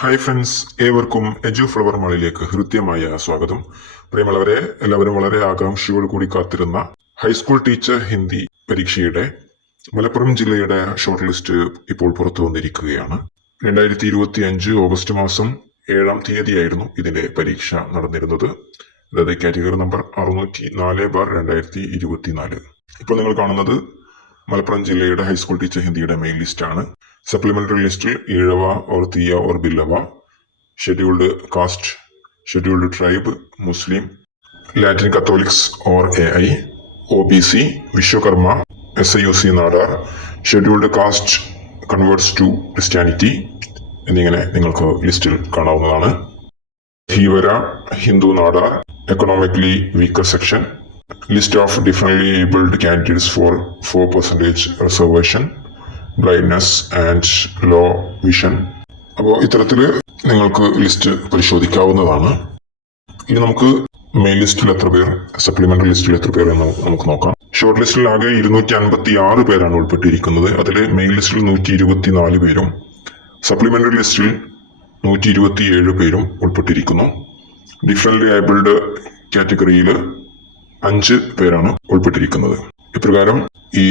Hi friends ഏവർക്കും എജു flower മാളിലേക്ക് ഹൃദ്യമായ സ്വാഗതം. പ്രിയമുള്ളവരെ എല്ലാവരും വളരെ ആകാംക്ഷയോട് കൂടി കാത്തിരുന്ന ഹൈസ്കൂൾ ടീച്ചർ ഹിന്ദി പരീക്ഷയുടെ മലപ്പുറം ജില്ലയുടെ ഷോർട്ട് ലിസ്റ്റ് ഇപ്പോൾ പുറത്തു വന്നിരിക്കുകയാണ്. രണ്ടായിരത്തി ഇരുപത്തി അഞ്ച് ഓഗസ്റ്റ് മാസം ഏഴാം തീയതിയായിരുന്നു ഇതിന്റെ പരീക്ഷ നടന്നിരുന്നത്. അതായത് കാറ്റഗറി നമ്പർ അറുന്നൂറ്റി നാല് ബാർ രണ്ടായിരത്തി ഇരുപത്തിനാല് ഇപ്പോൾ നിങ്ങൾ കാണുന്നത് മലപ്പുറം ജില്ലയുടെ ഹൈസ്കൂൾ ടീച്ചർ ഹിന്ദിയുടെ മെയിൻ ലിസ്റ്റാണ് സപ്ലിമെന്ററി ലിസ്റ്റിൽ Ezhava or Thiya or Billava scheduled caste scheduled tribe Muslim Latin Catholics or A I O B C Vishwakarma S I U C Nadar scheduled caste converts to Christianity എന്നിങ്ങനെ നിങ്ങൾക്ക് ലിസ്റ്റിൽ കാണാവുന്നതാണ്. Dheevara Hindu Nadar economically weaker section list of differently abled candidates for four percentage reservation blindness and low vision അപ്പോൾ ഇത്തരത്തിൽ നിങ്ങൾക്ക് list പരിശോധിക്കാവുന്നതാണ്. ഇനി നമുക്ക് മെയിൻ ലിസ്റ്റിൽ എത്ര പേർ സപ്ലിമെന്ററി ലിസ്റ്റിൽ എത്ര പേർ എന്ന് നമുക്ക് നോക്കാം. ഷോർട്ട് ലിസ്റ്റിൽ ആകെ ഇരുന്നൂറ്റി അൻപത്തി ആറ് പേരാണ് ഉൾപ്പെട്ടിരിക്കുന്നത്. അതിൽ മെയിൻ ലിസ്റ്റിൽ നൂറ്റി ഇരുപത്തി നാല് പേരും സപ്ലിമെന്ററി ലിസ്റ്റിൽ നൂറ്റി ഇരുപത്തി ഏഴ് പേരും ഉൾപ്പെട്ടിരിക്കുന്നു. ഡിഫറന്റ്ലി ഏബിൾഡ് കാറ്റഗറിയിൽ അഞ്ച് പേരാണ് ഉൾപ്പെട്ടിരിക്കുന്നത്. ഇപ്രകാരം ഈ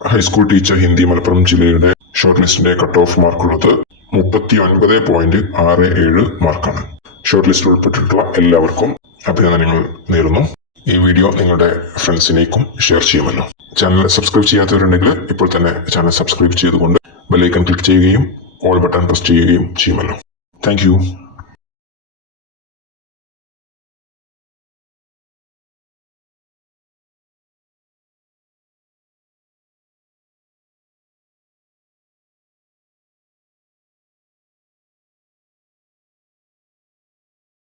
ഹൈസ്കൂൾ ടീച്ചർ ഹിന്ദി മലപ്പുറം ജില്ലയുടെ ഷോർട്ട് ലിസ്റ്റിന്റെ കട്ട് ഓഫ് മാർക്കുള്ളത് മുപ്പത്തി ഒൻപത് പോയിന്റ് ആറ് ഏഴ് മാർക്കാണ് ഷോർട്ട് ലിസ്റ്റിൽ ഉൾപ്പെട്ടിട്ടുള്ള എല്ലാവർക്കും അഭിനന്ദനങ്ങൾ നേരുന്നു. ഈ വീഡിയോ നിങ്ങളുടെ ഫ്രണ്ട്സിനേക്കും ഷെയർ ചെയ്യുമല്ലോ. ചാനൽ സബ്സ്ക്രൈബ് ചെയ്യാത്തവരുണ്ടെങ്കിൽ ഇപ്പോൾ തന്നെ ചാനൽ സബ്സ്ക്രൈബ് ചെയ്തുകൊണ്ട് ബെല്ലൈക്കൺ ക്ലിക്ക് ചെയ്യുകയും ഓൾ ബട്ടൺ പ്രസ് ചെയ്യുകയും ചെയ്യുമല്ലോ. താങ്ക്